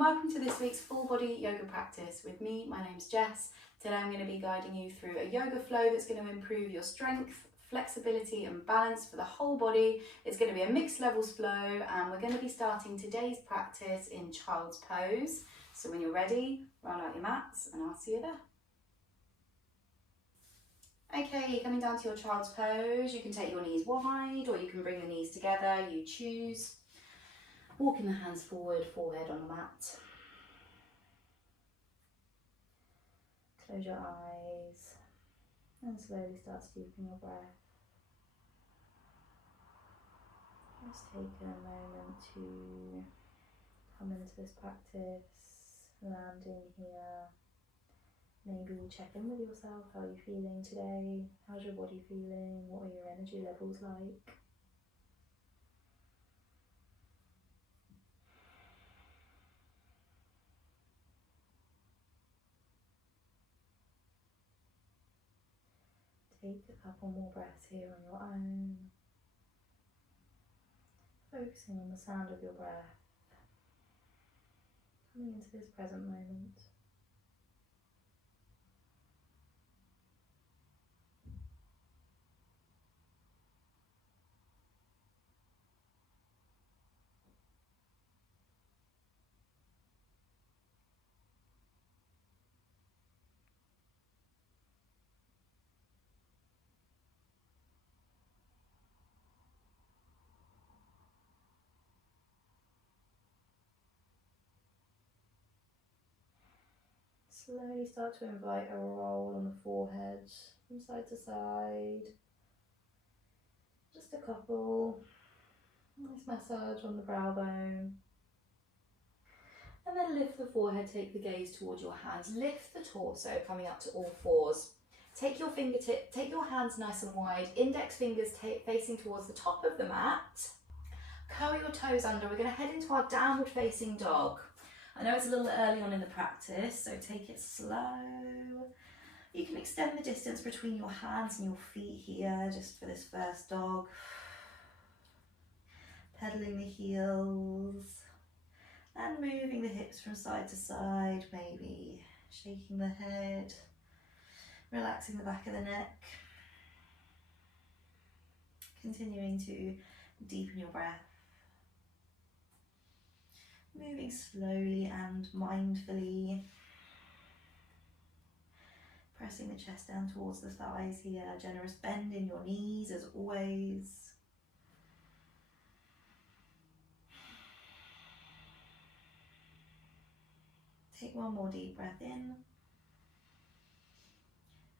and welcome to this week's full body yoga practice with me. My name's Jess. Today I'm going to be guiding you through a yoga flow that's going to improve your strength, flexibility and balance for the whole body. It's going to be a mixed levels flow, and we're going to be starting today's practice in child's pose. So when you're ready, roll out your mats and I'll see you there. Okay, coming down to your child's pose, you can take your knees wide or you can bring the knees together, you choose. Walking the hands forward, forehead on the mat. Close your eyes and slowly start to deepen your breath. Just take a moment to come into this practice, landing here. Maybe check in with yourself. How are you feeling today? How's your body feeling? What are your energy levels like? Take a couple more breaths here on your own, focusing on the sound of your breath, coming into this present moment. Slowly start to invite a roll on the forehead from side to side. Just a couple. Nice massage on the brow bone. And then lift the forehead, take the gaze towards your hands. Lift the torso, coming up to all fours. Take your hands nice and wide. Index fingers facing towards the top of the mat. Curl your toes under. We're going to head into our downward facing dog. I know it's a little early on in the practice, so take it slow. You can extend the distance between your hands and your feet here, just for this first dog. Pedaling the heels and moving the hips from side to side, maybe shaking the head, relaxing the back of the neck. Continuing to deepen your breath. Moving slowly and mindfully. Pressing the chest down towards the thighs here. Generous bend in your knees as always. Take one more deep breath in.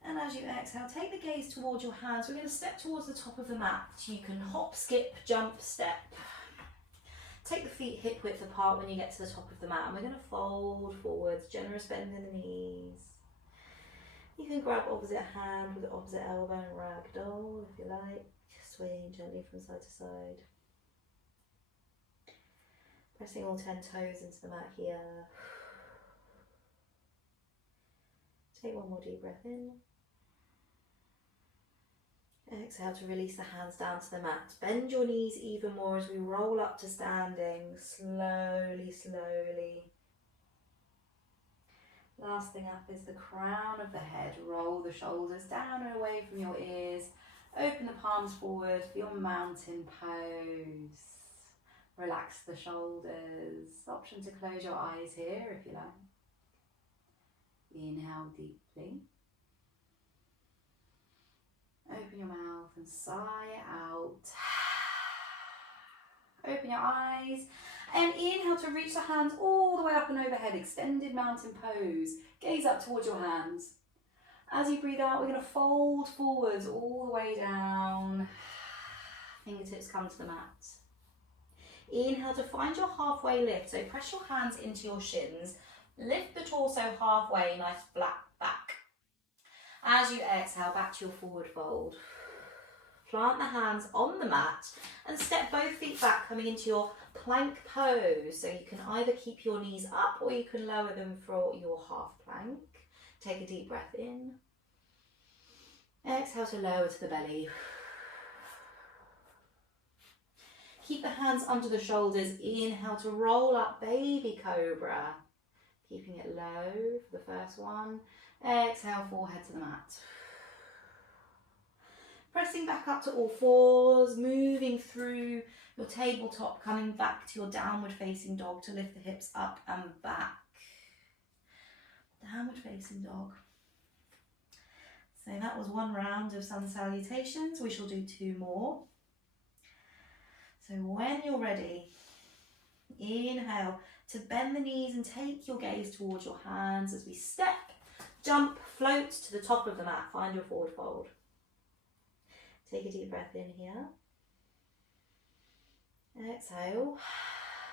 And as you exhale, take the gaze towards your hands. We're going to step towards the top of the mat. You can hop, skip, jump, step. Take the feet hip width apart when you get to the top of the mat, and we're going to fold forwards, generous bend in the knees. You can grab opposite hand with the opposite elbow and ragdoll if you like, swaying gently from side to side. Pressing all 10 toes into the mat here. Take one more deep breath in. Exhale to release the hands down to the mat. Bend your knees even more as we roll up to standing, slowly, slowly. Last thing up is the crown of the head. Roll the shoulders down and away from your ears. Open the palms forward for your mountain pose. Relax the shoulders. Option to close your eyes here if you like. Inhale deeply. Open your mouth and sigh out. Open your eyes and inhale to reach the hands all the way up and overhead. Extended mountain pose. Gaze up towards your hands. As you breathe out, we're going to fold forwards all the way down. Fingertips come to the mat. Inhale to find your halfway lift. So press your hands into your shins. Lift the torso halfway, nice flat back. As you exhale, back to your forward fold. Plant the hands on the mat and step both feet back, coming into your plank pose. So you can either keep your knees up or you can lower them for your half plank. Take a deep breath in. Exhale to lower to the belly. Keep the hands under the shoulders. Inhale to roll up, baby cobra. Keeping it low for the first one. Exhale, forehead to the mat. Pressing back up to all fours, moving through your tabletop, coming back to your downward facing dog to lift the hips up and back. Downward facing dog. So that was one round of sun salutations. We shall do 2 more. So when you're ready, inhale to bend the knees and take your gaze towards your hands as we step, jump, float to the top of the mat. Find your forward fold. Take a deep breath in here. Exhale.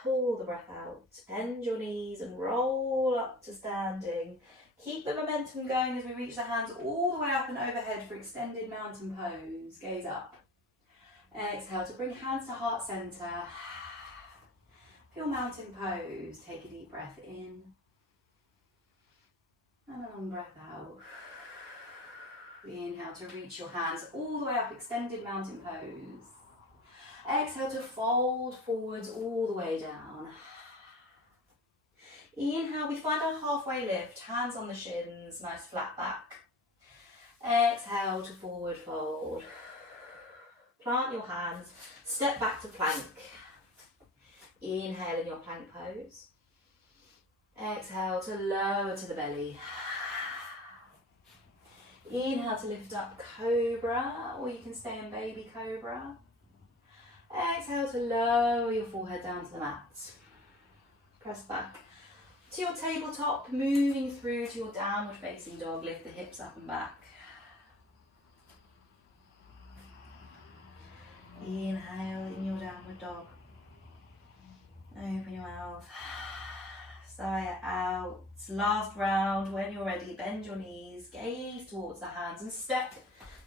Pull the breath out. Bend your knees and roll up to standing. Keep the momentum going as we reach the hands all the way up and overhead for extended mountain pose. Gaze up. Exhale to bring hands to heart center. Feel mountain pose. Take a deep breath in. And a long breath out. Inhale to reach your hands all the way up, extended mountain pose. Exhale to fold forwards all the way down. Inhale, we find our halfway lift, hands on the shins, nice flat back. Exhale to forward fold. Plant your hands, step back to plank. Inhale in your plank pose. Exhale to lower to the belly. Inhale to lift up cobra, or you can stay in baby cobra. Exhale to lower your forehead down to the mat. Press back to your tabletop, moving through to your downward facing dog. Lift the hips up and back. Inhale in your downward dog. Open your mouth. Sigh it out. Last round. When you're ready, bend your knees, gaze towards the hands and step,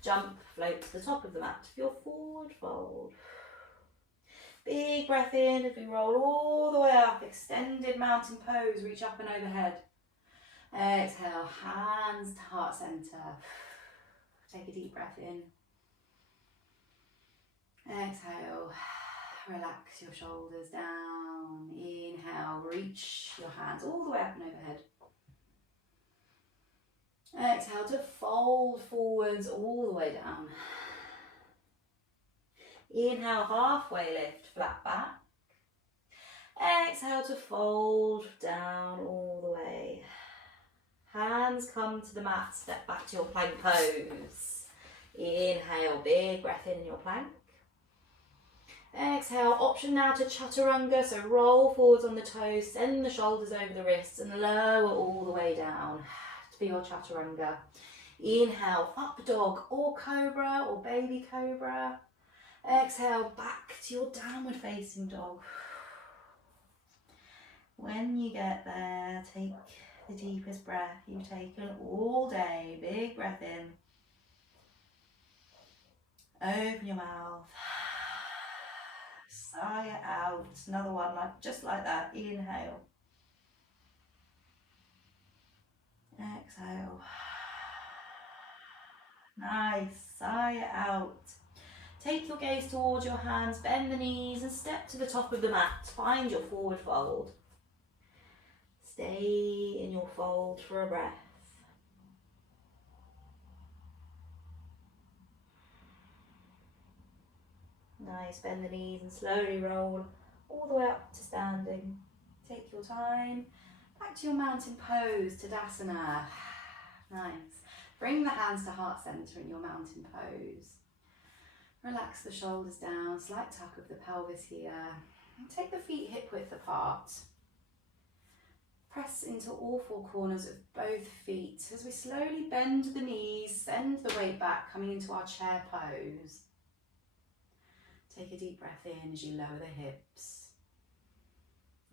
jump, float to the top of the mat for your forward fold. Big breath in as we roll all the way up, extended mountain pose, reach up and overhead. Exhale, hands to heart center. Take a deep breath in. Exhale. Relax your shoulders down. Inhale, reach your hands all the way up and overhead. Exhale to fold forwards all the way down. Inhale, halfway lift, flat back. Exhale to fold down all the way. Hands come to the mat, step back to your plank pose. Inhale, big breath in your plank. Exhale, option now to chaturanga, so roll forwards on the toes, send the shoulders over the wrists and lower all the way down to your chaturanga. Inhale, up dog or cobra or baby cobra. Exhale, back to your downward facing dog. When you get there, take the deepest breath you've taken all day. Big breath in. Open your mouth. Sigh it out. Another one, just like that. Inhale. Exhale. Nice. Sigh it out. Take your gaze towards your hands, bend the knees and step to the top of the mat. Find your forward fold. Stay in your fold for a breath. Nice, bend the knees and slowly roll all the way up to standing. Take your time. Back to your mountain pose, Tadasana. Nice. Bring the hands to heart center in your mountain pose. Relax the shoulders down, slight tuck of the pelvis here. And take the feet hip width apart. Press into all 4 corners of both feet as we slowly bend the knees, send the weight back, coming into our chair pose. Take a deep breath in as you lower the hips.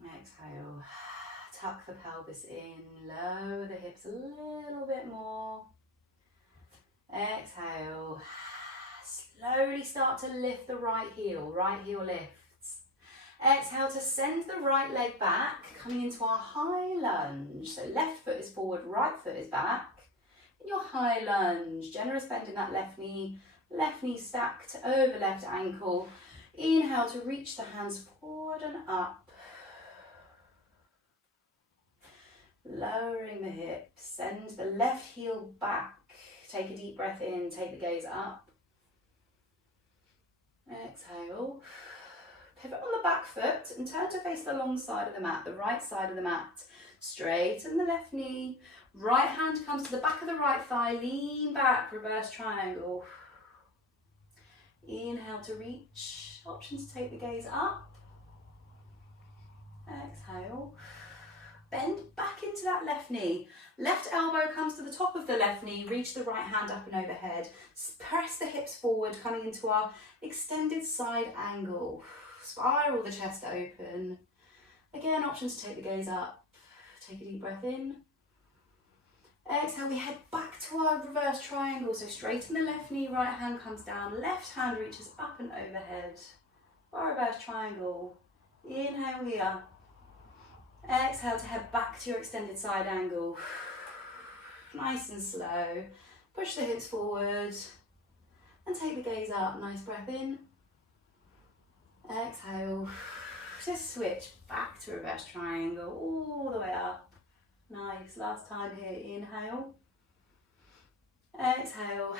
Exhale, tuck the pelvis in, lower the hips a little bit more. Exhale, slowly start to lift the right heel lifts. Exhale to send the right leg back, coming into our high lunge. So left foot is forward, right foot is back. In your high lunge, generous bend in that left knee stacked over left ankle. Inhale to reach the hands forward and up. Lowering the hips, send the left heel back. Take a deep breath in, take the gaze up. Exhale. Pivot on the back foot and turn to face the long side of the mat, the right side of the mat. Straighten the left knee. Right hand comes to the back of the right thigh. Lean back, reverse triangle. Inhale to reach. Option to take the gaze up. Exhale. Bend back into that left knee. Left elbow comes to the top of the left knee. Reach the right hand up and overhead. Press the hips forward, coming into our extended side angle. Spiral the chest open. Again, options to take the gaze up. Take a deep breath in. Exhale, we head back to our reverse triangle. So straighten the left knee, right hand comes down, left hand reaches up and overhead. Our reverse triangle. Inhale here. Exhale to head back to your extended side angle. Nice and slow. Push the hips forward and take the gaze up. Nice breath in. Exhale. Just switch back to reverse triangle all the way up. Nice. Last time here. Inhale. Exhale.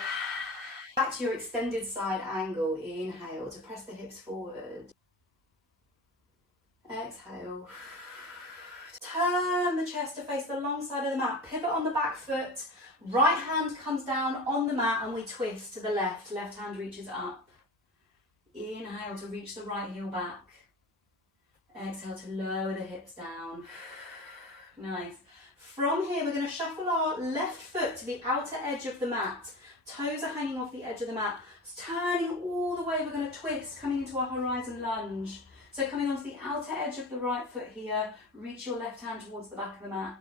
Back to your extended side angle. Inhale to press the hips forward. Exhale. Turn the chest to face the long side of the mat. Pivot on the back foot. Right hand comes down on the mat and we twist to the left. Left hand reaches up. Inhale to reach the right heel back. Exhale to lower the hips down. Nice. From here, we're going to shuffle our left foot to the outer edge of the mat. Toes are hanging off the edge of the mat. Turning all the way, we're going to twist, coming into our horizon lunge. So coming onto the outer edge of the right foot here, reach your left hand towards the back of the mat.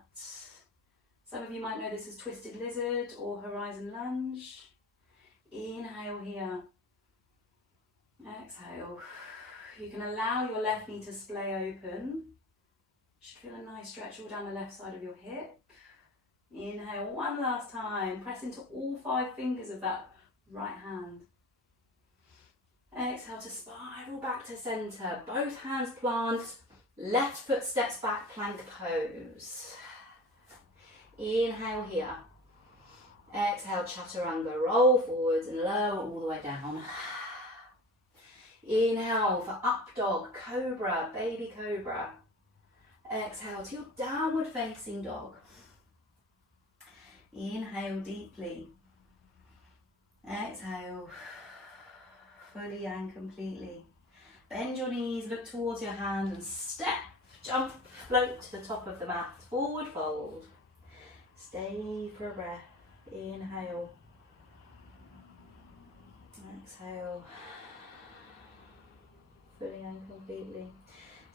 Some of you might know this as twisted lizard or horizon lunge. Inhale here. Exhale. You can allow your left knee to splay open. Should feel a nice stretch all down the left side of your hip. Inhale one last time. Press into all 5 fingers of that right hand. Exhale to spiral back to centre. Both hands plant. Left foot steps back, plank pose. Inhale here. Exhale, chaturanga. Roll forwards and lower all the way down. Inhale for up dog, cobra, baby cobra. Exhale to your downward facing dog. Inhale deeply. Exhale fully and completely. Bend your knees, look towards your hand and step, jump, float to the top of the mat. Forward fold. Stay for a breath. Inhale. Exhale. Fully and completely.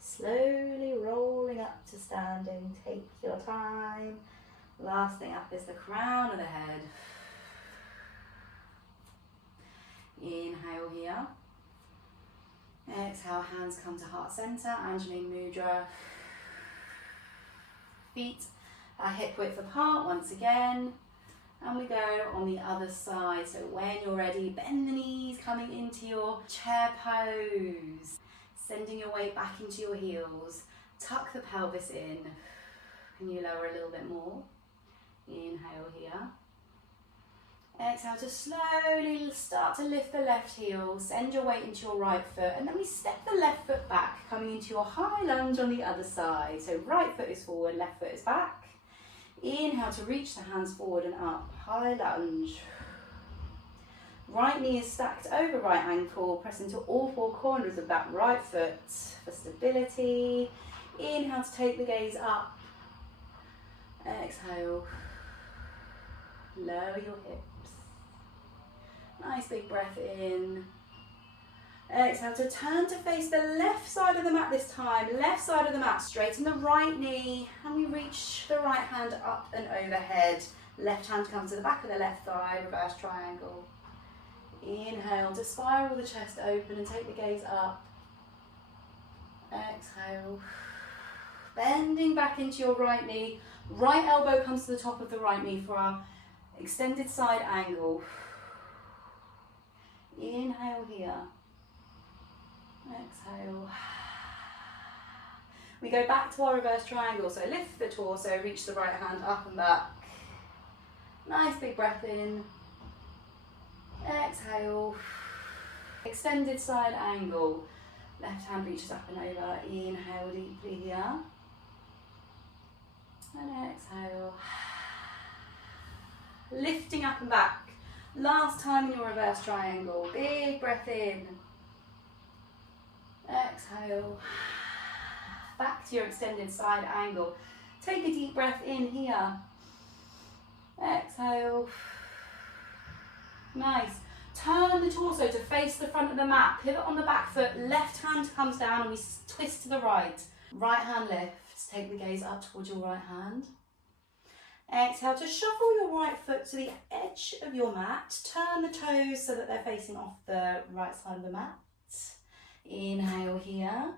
Slowly rolling up to standing. Take your time. Last thing up is the crown of the head. Inhale here. Exhale, hands come to heart center, Anjali Mudra. Feet are hip width apart once again. And we go on the other side. So when you're ready, bend the knees, coming into your chair pose. Sending your weight back into your heels. Tuck the pelvis in. Can you lower a little bit more? Inhale here. Exhale to slowly start to lift the left heel. Send your weight into your right foot. And then we step the left foot back, coming into your high lunge on the other side. So right foot is forward, left foot is back. Inhale to reach the hands forward and up. High lunge. Right knee is stacked over right ankle. Press into all 4 corners of that right foot for stability. Inhale to take the gaze up. Exhale. Lower your hips. Nice big breath in. Exhale to turn to face the left side of the mat this time. Left side of the mat, straighten the right knee. And we reach the right hand up and overhead. Left hand comes to the back of the left thigh, reverse triangle. Inhale to spiral the chest open and take the gaze up. Exhale. Bending back into your right knee. Right elbow comes to the top of the right knee for our extended side angle. Inhale here. Exhale. We go back to our reverse triangle, so lift the torso, reach the right hand up and back. Nice big breath in. Exhale. Extended side angle. Left hand reaches up and over. Inhale deeply here. And exhale. Lifting up and back. Last time in your reverse triangle. Big breath in. Exhale. Back to your extended side angle. Take a deep breath in here. Exhale. Nice. Turn the torso to face the front of the mat. Pivot on the back foot. Left hand comes down and we twist to the right. Right hand lifts. Take the gaze up towards your right hand. Exhale to shuffle your right foot to the edge of your mat. Turn the toes so that they're facing off the right side of the mat. Inhale here.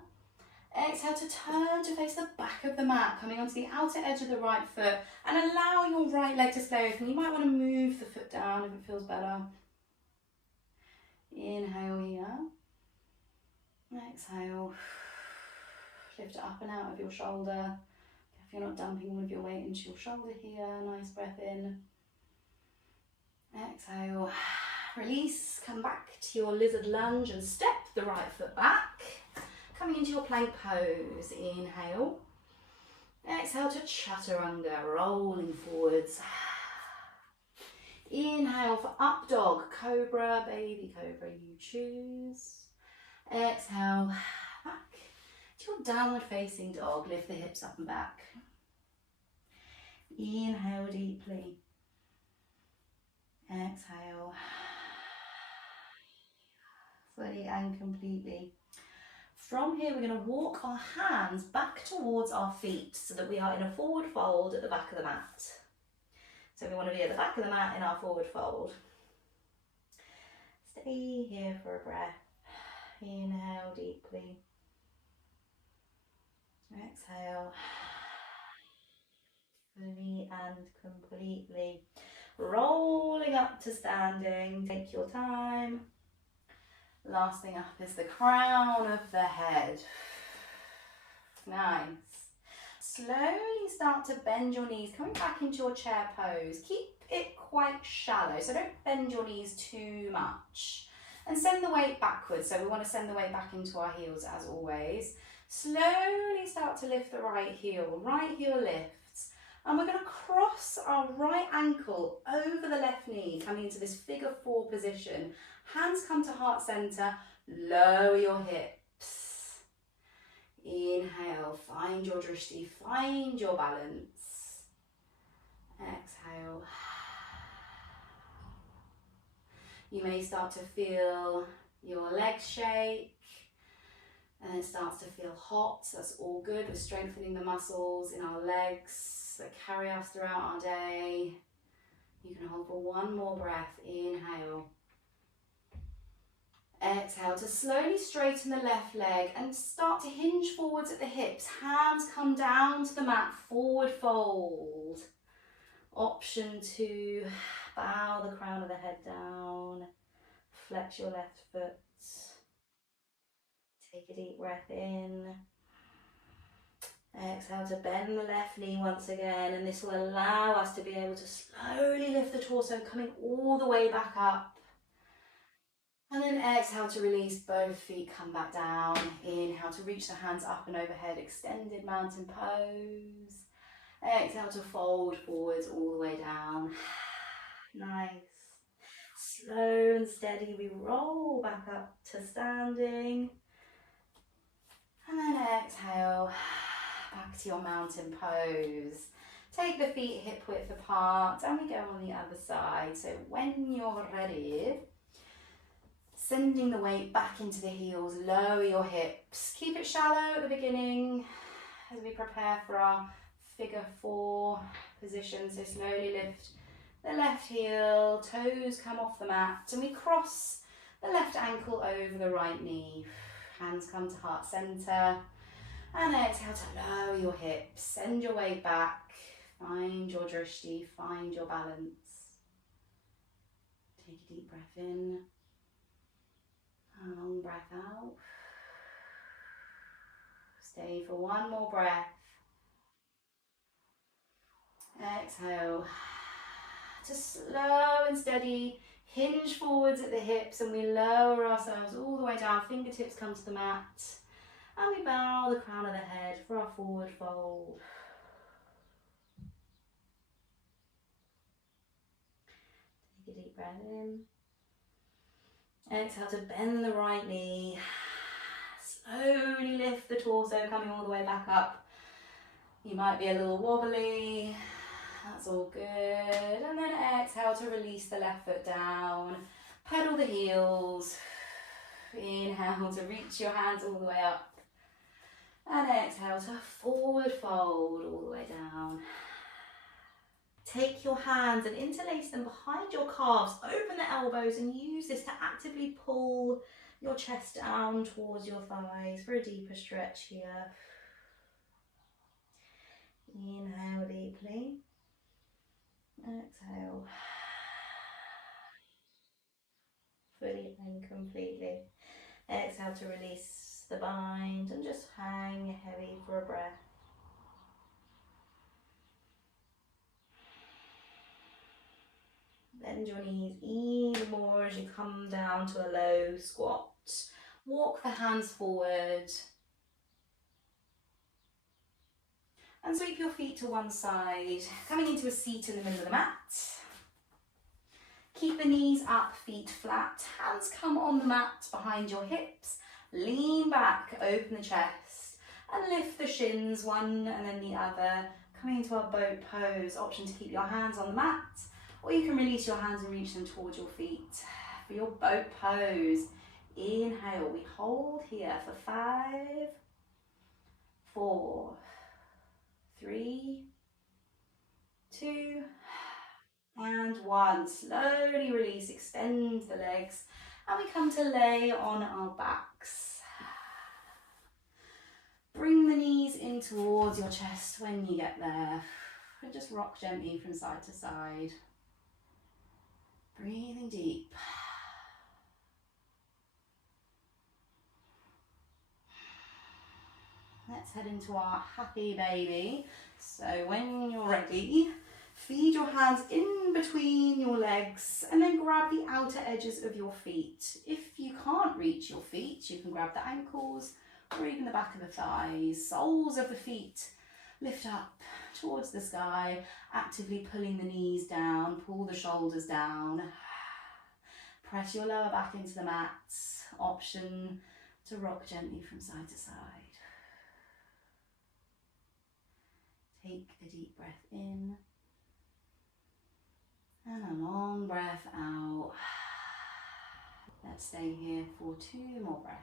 Exhale to turn to face the back of the mat, coming onto the outer edge of the right foot and allow your right leg to stay open. You might want to move the foot down if it feels better. Inhale here. Exhale. Lift it up and out of your shoulder. If you're not dumping all of your weight into your shoulder here, nice breath in. Exhale. Release, come back to your lizard lunge and step the right foot back. Coming into your plank pose. Inhale. Exhale to chaturanga, rolling forwards. Inhale for up dog, cobra, baby cobra, you choose. Exhale, back to your downward facing dog. Lift the hips up and back. Inhale deeply. Exhale. Fully and completely. From here, we're going to walk our hands back towards our feet so that we are in a forward fold at the back of the mat. So we want to be at the back of the mat in our forward fold. Stay here for a breath. Inhale deeply. Exhale. Fully and completely. Rolling up to standing. Take your time. Last thing up is the crown of the head. Nice. Slowly start to bend your knees, coming back into your chair pose. Keep it quite shallow, so don't bend your knees too much. And send the weight backwards, so we want to send the weight back into our heels as always. Slowly start to lift the right heel lifts. And we're going to cross our right ankle over the left knee, coming into this figure four position. Hands come to heart center, lower your hips. Inhale, find your drishti, find your balance. Exhale. You may start to feel your legs shake and it starts to feel hot. That's all good. We're strengthening the muscles in our legs that carry us throughout our day. You can hold for one more breath. Inhale. Exhale to slowly straighten the left leg and start to hinge forwards at the hips. Hands come down to the mat, forward fold. Option 2, bow the crown of the head down. Flex your left foot. Take a deep breath in. Exhale to bend the left knee once again, and this will allow us to be able to slowly lift the torso, coming all the way back up. And then exhale to release both feet, come back down. Inhale to reach the hands up and overhead, extended mountain pose. Exhale to fold forwards all the way down. Nice. Slow and steady, we roll back up to standing. And then exhale, back to your mountain pose. Take the feet hip width apart and we go on the other side. So when you're ready, sending the weight back into the heels, lower your hips. Keep it shallow at the beginning as we prepare for our figure four position. So slowly lift the left heel, toes come off the mat, and we cross the left ankle over the right knee. Hands come to heart center, and exhale to lower your hips, send your weight back, find your drishti, find your balance. Take a deep breath in, a long breath out. Stay for one more breath. Exhale. Just slow and steady. Hinge forwards at the hips and we lower ourselves all the way down. Fingertips come to the mat. And we bow the crown of the head for our forward fold. Take a deep breath in. Exhale to bend the right knee. Slowly lift the torso, coming all the way back up. You might be a little wobbly. That's all good. And then exhale to release the left foot down. Pedal the heels. Inhale to reach your hands all the way up. And exhale to forward fold all the way down. Take your hands and interlace them behind your calves. Open the elbows and use this to actively pull your chest down towards your thighs for a deeper stretch here. Inhale deeply. Exhale. Fully and completely. Exhale to release the bind and just hang heavy for a breath. Bend your knees even more as you come down to a low squat. Walk the hands forward. And sweep your feet to one side, coming into a seat in the middle of the mat. Keep the knees up, feet flat. Hands come on the mat behind your hips. Lean back, open the chest, and lift the shins, one and then the other. Coming into our boat pose. Option to keep your hands on the mat, or you can release your hands and reach them towards your feet. For your boat pose, inhale, we hold here for 5, 4, 3, 2, and 1. Slowly release, extend the legs, and we come to lay on our backs. Bring the knees in towards your chest when you get there, and just rock gently from side to side. Breathing deep. Let's head into our happy baby. So when you're ready, feed your hands in between your legs and then grab the outer edges of your feet. If you can't reach your feet, you can grab the ankles or even the back of the thighs. Soles of the feet lift up towards the sky, actively pulling the knees down, pull the shoulders down. Press your lower back into the mat. Option to rock gently from side to side. Take a deep breath in and a long breath out. Let's stay here for 2 more breaths.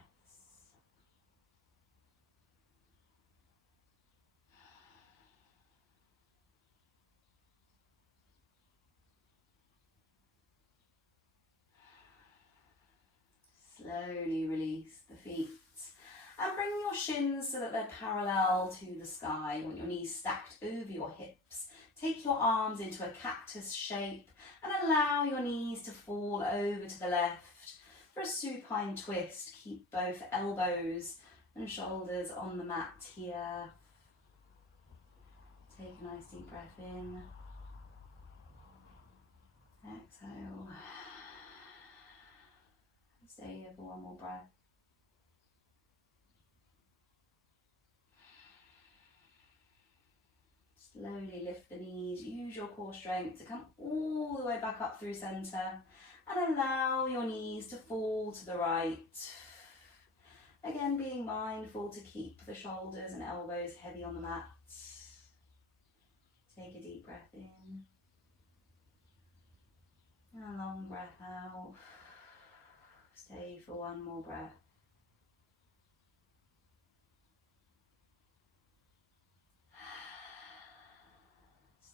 Slowly release the feet and bring your shins so that they're parallel to the sky. You want your knees stacked over your hips. Take your arms into a cactus shape and allow your knees to fall over to the left for a supine twist. Keep both elbows and shoulders on the mat here. Take a nice deep breath in. Exhale. Stay here for one more breath. Slowly lift the knees, use your core strength to come all the way back up through centre and allow your knees to fall to the right. Again, being mindful to keep the shoulders and elbows heavy on the mat. Take a deep breath in and a long breath out. Stay for one more breath.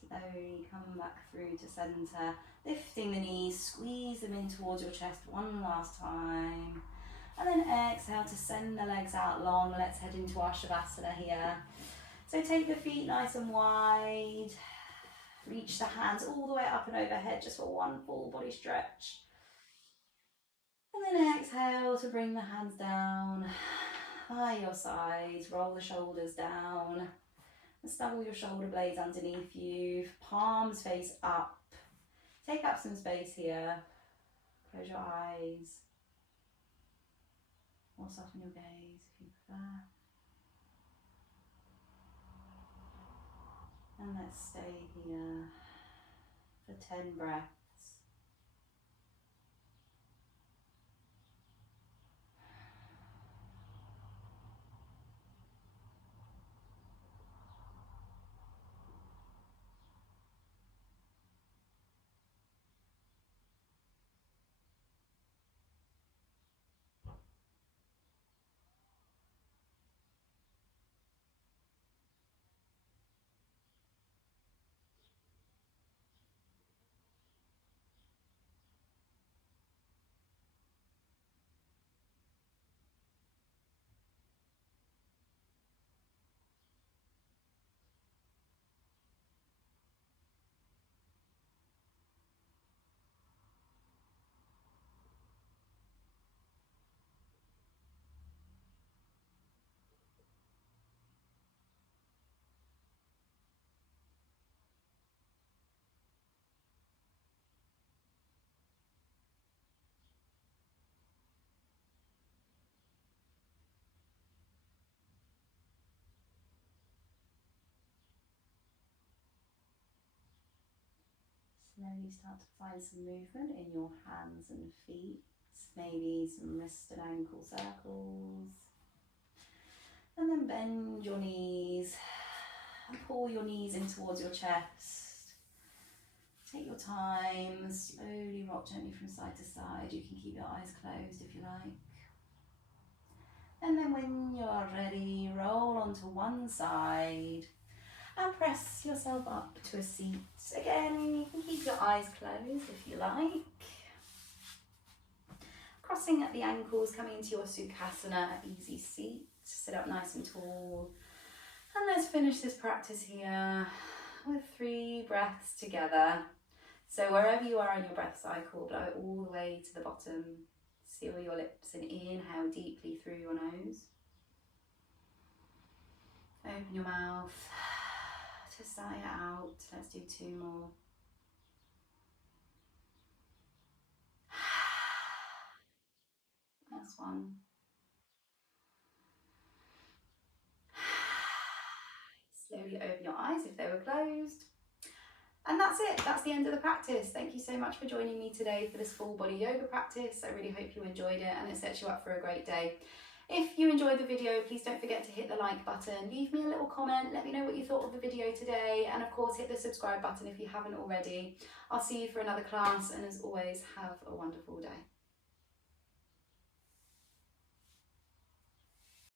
Slowly come back through to centre, lifting the knees, squeeze them in towards your chest one last time. And then exhale to send the legs out long. Let's head into our Shavasana here. So take the feet nice and wide. Reach the hands all the way up and overhead just for one full body stretch. And then exhale to bring the hands down. by your sides, roll the shoulders down, and snuggle your shoulder blades underneath you, palms face up. Take up some space here, close your eyes, or soften your gaze if you prefer. And let's stay here for 10 breaths. Slowly start to find some movement in your hands and feet, maybe some wrist and ankle circles. And then bend your knees and pull your knees in towards your chest. Take your time, slowly rock gently from side to side. You can keep your eyes closed if you like. And then when you're ready, roll onto one side and press yourself up to a seat. Again, you can keep your eyes closed if you like. Crossing at the ankles, coming into your Sukhasana, easy seat. Sit up nice and tall. And let's finish this practice here with 3 breaths together. So wherever you are in your breath cycle, blow it all the way to the bottom. Seal your lips and inhale deeply through your nose. Open your mouth to sigh it out. Let's do 2 more. Last one. Slowly open your eyes if they were closed. And that's it. That's the end of the practice. Thank you so much for joining me today for this full body yoga practice. I really hope you enjoyed it and it sets you up for a great day. If you enjoyed the video, please don't forget to hit the like button. Leave me a little comment. Let me know what you thought of the video today. And of course, hit the subscribe button if you haven't already. I'll see you for another class. And as always, have a wonderful day.